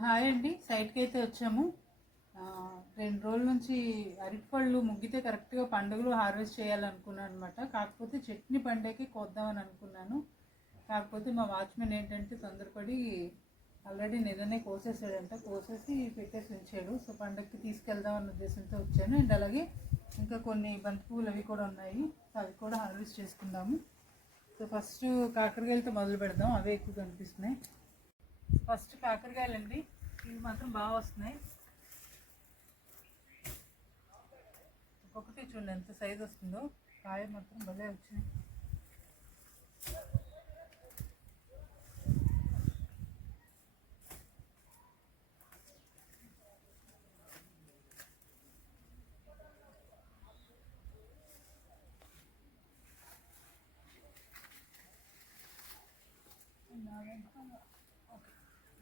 Hi అండి, సైట్కి అయితే వచ్చాము. 2 రోజుల నుంచి అరటిపళ్ళు ముగ్గితే కరెక్ట్గా పండుగలు హార్వెస్ట్ చేయాలనుకున్నాను అనమాట. కాకపోతే చట్నీ పండగకి కోద్దామని అనుకున్నాను. కాకపోతే మా వాచ్మెన్ ఏంటంటే తొందరపడి ఆల్రెడీ నిన్ననే కోసేసాడంట, కోసేసి పెట్టేసి ఉంచాడు. సో పండగకి తీసుకెళ్దాం అన్న ఉద్దేశంతో వచ్చాను. అండ్ అలాగే ఇంకా కొన్ని బంతిపూలు అవి కూడా ఉన్నాయి, సో అవి కూడా హార్వెస్ట్ చేసుకుందాము. సో ఫస్ట్ కాకరకాయలతో మొదలు పెడదాం, అవే ఎక్కువ కనిపిస్తున్నాయి. ఫస్ట్ కాకరకాయలండి, ఇవి మాత్రం బాగా వస్తున్నాయి. ఒక్కొక్కటి చూడండి ఎంత సైజు వస్తుందో, కాయ మాత్రం భలే వచ్చినాయి.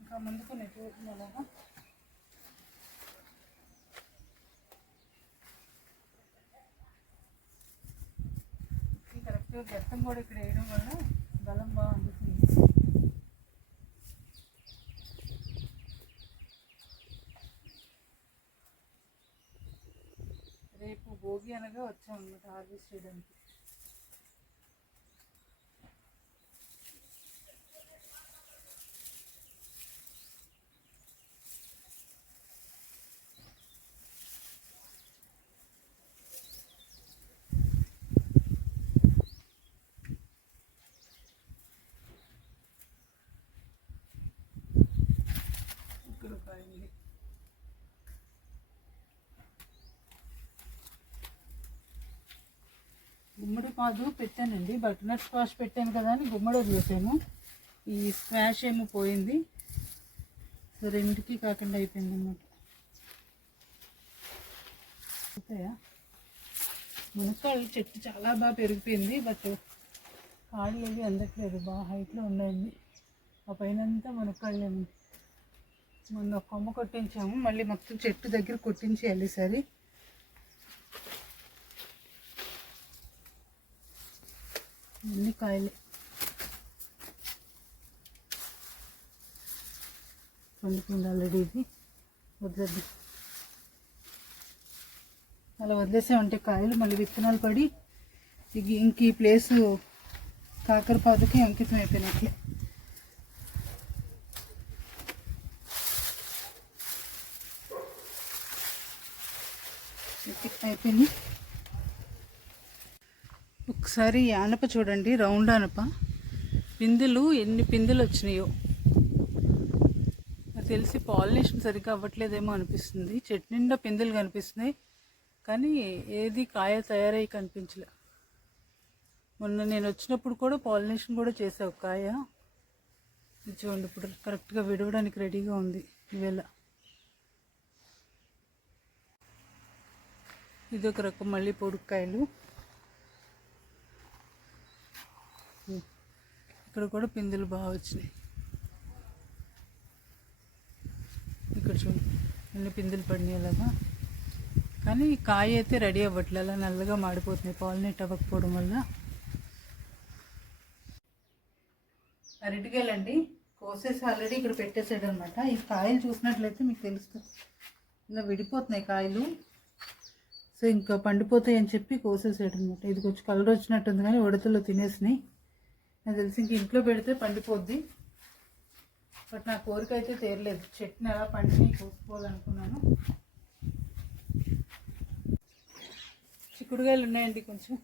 ఇంకా ముందుకు నెట్టుకున్నాగా కరెక్ట్గా గెత్తం కూడా ఇక్కడ వేయడం వల్ల బలం బాగా అందుతుంది. రేపు భోగి అనగా వచ్చాం అన్నమాట హార్వెస్ట్ చేయడానికి. గుమ్మడి పాదు పెట్టానండి, బటర్నట్ స్క్వాష్ పెట్టాను కదా అని గుమ్మడి వదిలేసాను. ఈ స్క్వాష్ ఏమో పోయింది, సో రెండుకి కాకుండా అయిపోయింది అన్నమాట. మునక్కాయలు చెట్టు చాలా బాగా పెరిగిపోయింది, బట్ కాళ్ళు ఏవి అందట్లేదు, బాగా హైట్లో ఉన్నాయండి. ఆ పైనంతా మునక్కాయలేము. మొన్న ఒక కొమ్మ కొట్టించాము, మళ్ళీ మొత్తం చెట్టు దగ్గర కొట్టించేయాలి సరే. అన్ని కాయలే పండుతుంది ఆల్రెడీ. ఇది వదిలేద్దాం, అలా వదిలేసామంటే కాయలు మళ్ళీ విత్తనాలు పడి ఇంక ఈ ప్లేసు కాకరపాదుకి అంకితం అయిపోయినట్లే. అయిపోయింది. ఒకసారి ఆనప చూడండి, రౌండ్ ఆనప పిందెలు ఎన్ని పిందెలు వచ్చినాయో. నాకు తెలిసి పాలినేషన్ సరిగ్గా అవ్వట్లేదేమో అనిపిస్తుంది. చెట్టు నిండా పిందెలు కనిపిస్తున్నాయి కానీ ఏది కాయ తయారై కనిపించలే. మొన్న నేను వచ్చినప్పుడు కూడా పాలినేషన్ కూడా చేసా ఒక కాయ. చూడండి ఇప్పుడు కరెక్ట్గా విడవడానికి రెడీగా ఉంది. ఈవేళ ఇదొక రకం మళ్ళీ పొడుక్కాయలు. ఇక్కడ కూడా పిందెలు బాగా వచ్చినాయి. ఇక్కడ చూడండి అన్ని పిందెలు పడినాయి అలాగా, కానీ కాయ అయితే రెడీ అవ్వట్లే, అలా నల్లగా మాడిపోతున్నాయి పాలినేట్ అవ్వకపోవడం వల్ల. అరటికాయలండి కోసేసి ఆల్రెడీ ఇక్కడ పెట్టేసాడు అనమాట. ఈ కాయలు చూసినట్లయితే మీకు తెలుస్తుంది, ఇలా విడిపోతున్నాయి కాయలు. సో ఇంకా పండిపోతాయి అని చెప్పి కోసేసాడు అనమాట. ఇది కొంచెం కలర్ వచ్చినట్టుంది కానీ ఉడతలో తినేసినాయి. నాకు తెలిసి ఇంక ఇంట్లో పెడితే పండిపోద్ది, బట్ నా కోరిక అయితే తీరలేదు. చెట్టుని ఎలా పండిని కోసుకోవాలనుకున్నాను. చిక్కుడుకాయలు ఉన్నాయండి కొంచెం.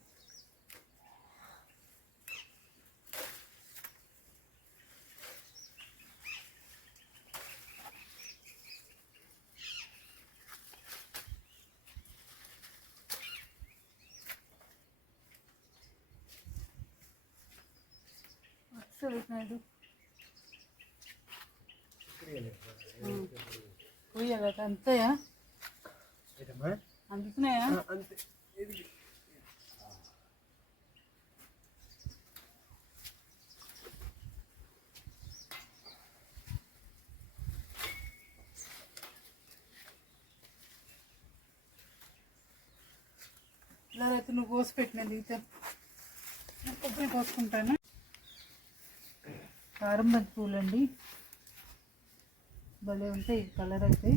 కొయ్యాలి అంతయా, అందుతున్నాయా? ఇలా అయితే నువ్వు కోసి పెట్టినది అయితే కొబ్బరి కోసుకుంటాను. కారం బంతి పూలండి, భలే ఉంటాయి కలర్ అయితే.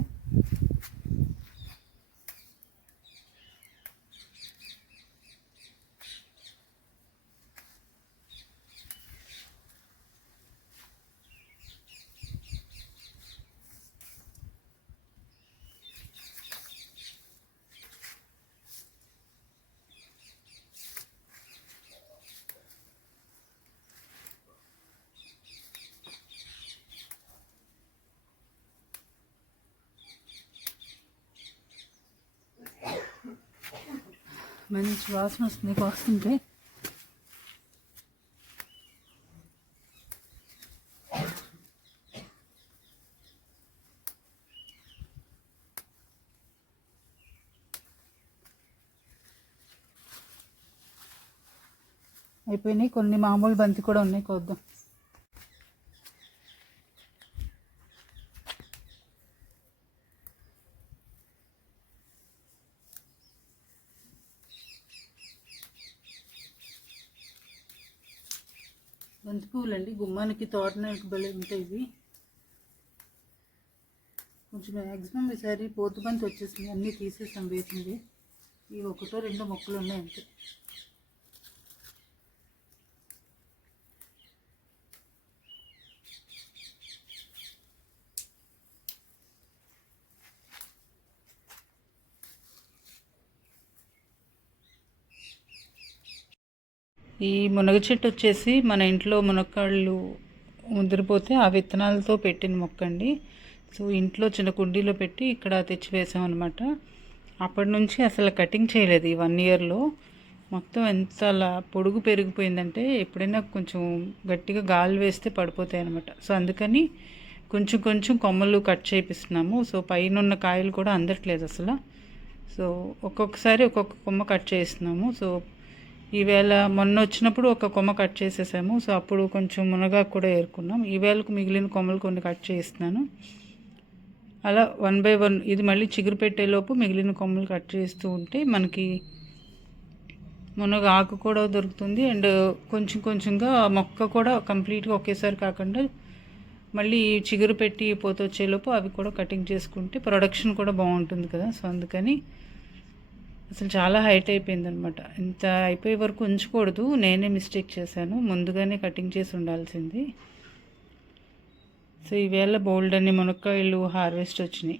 మంచి వాసన వస్తుంది కోస్తుంటే. అయిపోయినాయి. కొన్ని మామూలు బంతి కూడా ఉన్నాయి, కోద్దాం. బంతి పువ్వులు అండి, గుమ్మానికి తోరణానికి భలే ఉంటాయి ఇవి. కొంచెం మ్యాక్సిమం ఈసారి పోతు బంతి వచ్చేసింది, అన్నీ తీసేసాం వేసింది. ఇవి ఒకటో రెండో మొక్కలు ఉన్నాయి అంతే. ఈ మునగ చెట్టు వచ్చేసి మన ఇంట్లో మునక్కాళ్ళు ముదిరిపోతే ఆ విత్తనాలతో పెట్టిన మొక్క అండి. సో ఇంట్లో చిన్న కుండీలో పెట్టి ఇక్కడ తెచ్చి వేసాం అనమాట. అప్పటి నుంచి అసలు కటింగ్ చేయలేదు. ఈ 1 ఇయర్లో మొత్తం ఎంత అలా పొడుగు పెరిగిపోయిందంటే ఎప్పుడైనా కొంచెం గట్టిగా గాలి వేస్తే పడిపోతాయి అనమాట. సో అందుకని కొంచెం కొంచెం కొమ్మలు కట్ చేపిస్తున్నాము. సో పైన ఉన్న కాయలు కూడా అందట్లేదు అసలు. సో ఒక్కొక్కసారి ఒక్కొక్క కొమ్మ కట్ చేస్తున్నాము. సో ఈవేళ మొన్న వచ్చినప్పుడు ఒక కొమ్మ కట్ చేసేసాము. సో అప్పుడు కొంచెం మునగాకు కూడా ఏరుకున్నాం. ఈవేళకు మిగిలిన కొమ్మలు కొన్ని కట్ చేస్తున్నాను. అలా 1 by 1 ఇది మళ్ళీ చిగురు పెట్టేలోపు మిగిలిన కొమ్మలు కట్ చేస్తూ ఉంటే మనకి మునగ ఆకు కూడా దొరుకుతుంది. అండ్ కొంచెం కొంచెంగా మొక్క కూడా కంప్లీట్గా ఒకేసారి కాకుండా మళ్ళీ చిగురు పెట్టి పోత వచ్చేలోపు అవి కూడా కటింగ్ చేసుకుంటే ప్రొడక్షన్ కూడా బాగుంటుంది కదా. సో అందుకని అసలు చాలా హైట్ అయిపోయిందనమాట. ఇంత అయిపోయే వరకు ఉంచకూడదు, నేనే మిస్టేక్ చేశాను, ముందుగానే కటింగ్ చేసి ఉండాల్సింది. సో ఈవేళ బోల్డ్ అన్ని మునక్కాయలు హార్వెస్ట్ వచ్చినాయి.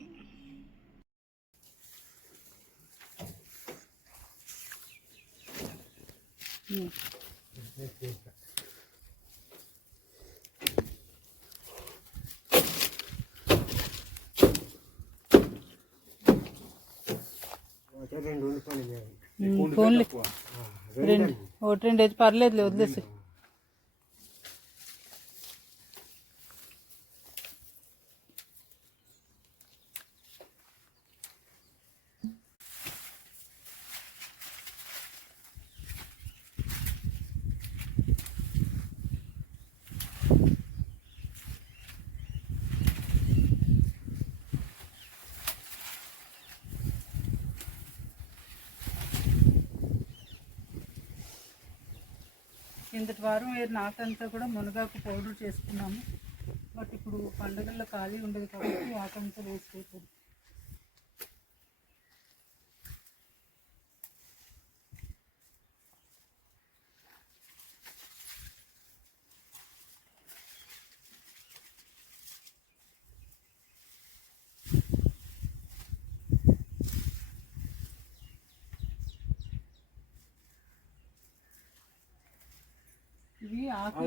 ఫోన్లే ఒకటి రెండు అయితే పర్లేదులే, వదిలేసి. కిందటి వారం నాకంతా కూడా మునగాకు పౌడర్ చేసుకున్నాము. బట్ ఇప్పుడు పండుగల్లో ఖాళీ ఉండదు కాబట్టి ఆకంతా వేస్ట్ అవుతుంది. ఇవి ఆకు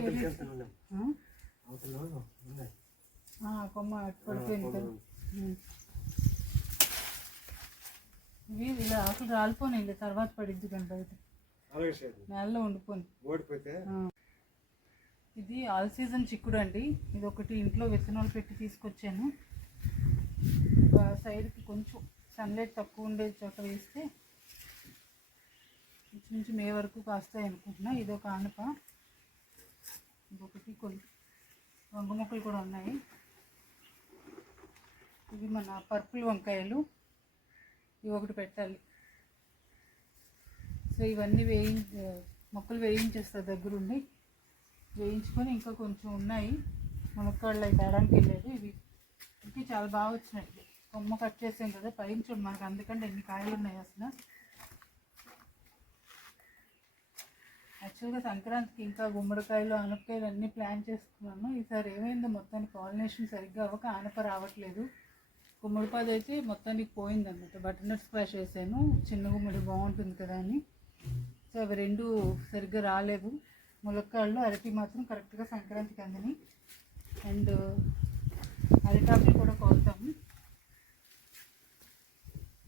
కొమ్మ పడిపోయింది కదా. ఇవి ఇలా ఆకులు రాలిపోయినాయి, తర్వాత పడిద్ది కానీ బయట నెలలో ఉండిపోయింది. ఇది ఆల్ సీజన్ చిక్కుడు అండి. ఇది ఒకటి ఇంట్లో విత్తనాలు పెట్టి తీసుకొచ్చాను. సైడ్కి కొంచెం సన్లైట్ తక్కువ ఉండే చోట వేస్తే నుంచి మే వరకు కాస్తాయి అనుకుంటున్నా. ఇది ఒక ఆనప, ఇంకొకటి కొన్ని వంగ మొక్కలు కూడా ఉన్నాయి. ఇవి మన పర్పుల్ వంకాయలు, ఇవి ఒకటి పెట్టాలి. సో ఇవన్నీ మొక్కలు వేయించేస్తారు దగ్గరుండి. వేయించుకొని ఇంకా కొంచెం ఉన్నాయి మునక్కాడలు అవి తేడానికి వెళ్ళలేదు. ఇవి ఇంకా చాలా బాగా వచ్చినట్టు. కొమ్మ కట్ చేసాం కదా పైన చూడు, మనకు అందుకంటే ఎన్ని కాయలు ఉన్నాయి అసలు. యాక్చువల్గా సంక్రాంతికి ఇంకా గుమ్మడికాయలు ఆనపకాయలు అన్నీ ప్లాన్ చేసుకున్నాను. ఈసారి ఏమైందో మొత్తానికి పాలినేషన్ సరిగ్గా అవ్వక ఆనప రావట్లేదు. గుమ్మడిపాదు అయితే మొత్తానికి పోయిందన్నమాట. బటర్నట్ స్క్వాష్ వేసాను, చిన్న గుమ్మడి బాగుంటుంది కదా అని. సో అవి రెండు సరిగ్గా రాలేదు. ములక్కాళ్ళు అరటి మాత్రం కరెక్ట్గా సంక్రాంతికి అందని. అండ్ అరిటాకులు కూడా కోస్తాము.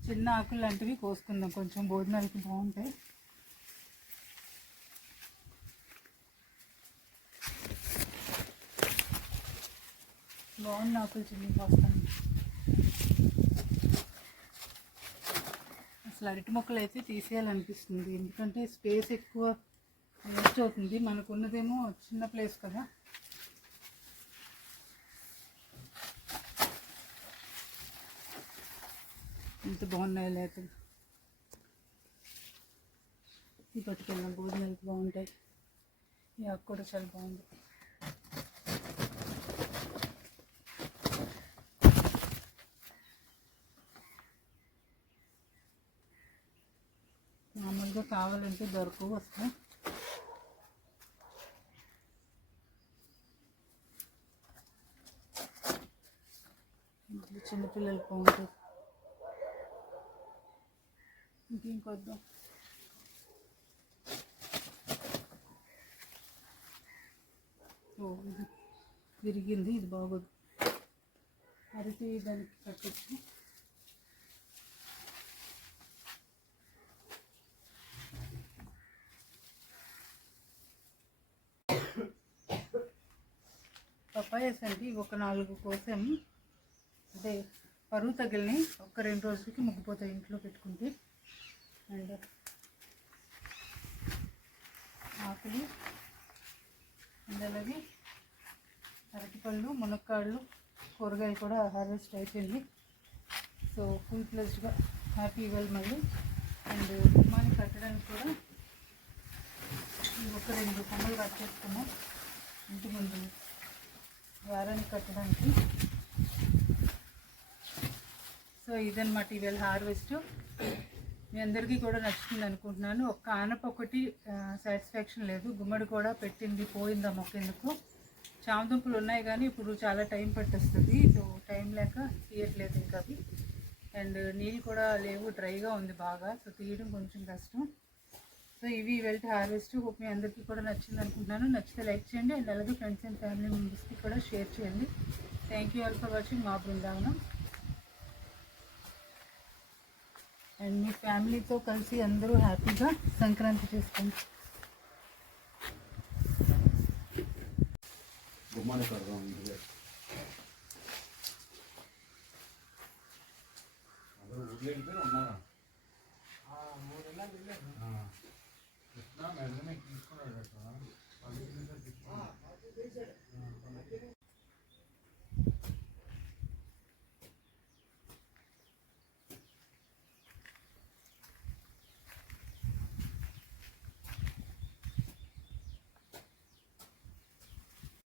చిన్న ఆకులు లాంటివి కోసుకుందాం, కొంచెం భోజనాలకి బాగుంటాయి. బాగున్న ఆకులు చిన్న కోస్తాను. అసలు అరటి మొక్కలు అయితే తీసేయాలనిపిస్తుంది, ఎందుకంటే స్పేస్ ఎక్కువ వేస్ట్ అవుతుంది. మనకున్నదేమో చిన్న ప్లేస్ కదా. ఎంత బాగున్నాయి లేతలు. ఈ పట్టుకెళ్ళిన భోజనాలకి బాగుంటాయి. ఈ ఆకు కూడా చాలా బాగుంది. మామూలుగా కావాలంటే దొరకవు వస్తాయి. చిన్నపిల్లలకి బాగుంటుంది. ఇంకొద్దాం. ఓ ఇది విరిగింది, ఇది బాగోదు. అరటి దానికి కట్టచ్చు. పప్పాయస్ అంటే ఒక 4 కోసాము. అంటే పరువు తగిలిని ఒక 2 రోజులకి ముగ్గిపోతాయి ఇంట్లో పెట్టుకుంటే. అండ్ ఆకులు అండ్ అలాగే అరటిపళ్ళు, మునక్కాళ్ళు, కూరగాయలు కూడా హార్వెస్ట్ అయిపోయింది. సో ఫుల్ ప్లస్డ్గా హ్యాపీ ఇవ్వాలి మళ్ళీ. అండ్ గుమ్మాన్ని కట్టడానికి కూడా ఒక 2 కొమ్మలు కట్ చేసుకున్నాం ఇంటి ముందు వారాన్ని కట్టడానికి. సో ఇదన్నమాట ఇవాళ హార్వెస్ట్. మీ అందరికీ కూడా నచ్చుతుంది అనుకుంటున్నాను. ఒక్క ఆనప ఒకటి సాటిస్ఫాక్షన్ లేదు. గుమ్మడి కూడా పెట్టింది పోయిందా మొక్కేందుకు. చామదుంపలు ఉన్నాయి కానీ ఇప్పుడు చాలా టైం పట్టేస్తుంది. సో టైం లేక తీయట్లేదు ఇంకా అవి. అండ్ నీళ్ళు కూడా లేవు, డ్రైగా ఉంది బాగా. సో తీయడం కొంచెం కష్టం. సో ఇవి వెల్ట్ హార్వెస్ట్. హోప్ మీ అందరికీ కూడా నచ్చింది అనుకుంటున్నాను. నచ్చితే లైక్ చేయండి అండ్ అలాగే ఫ్రెండ్స్ అండ్ ఫ్యామిలీ మెంబర్స్కి కూడా షేర్ చేయండి. Thank you all for watching మా బృందావనం. అండ్ మీ ఫ్యామిలీతో కలిసి అందరూ హ్యాపీగా సంక్రాంతి చేసుకోండి. తీసుకున్నాడు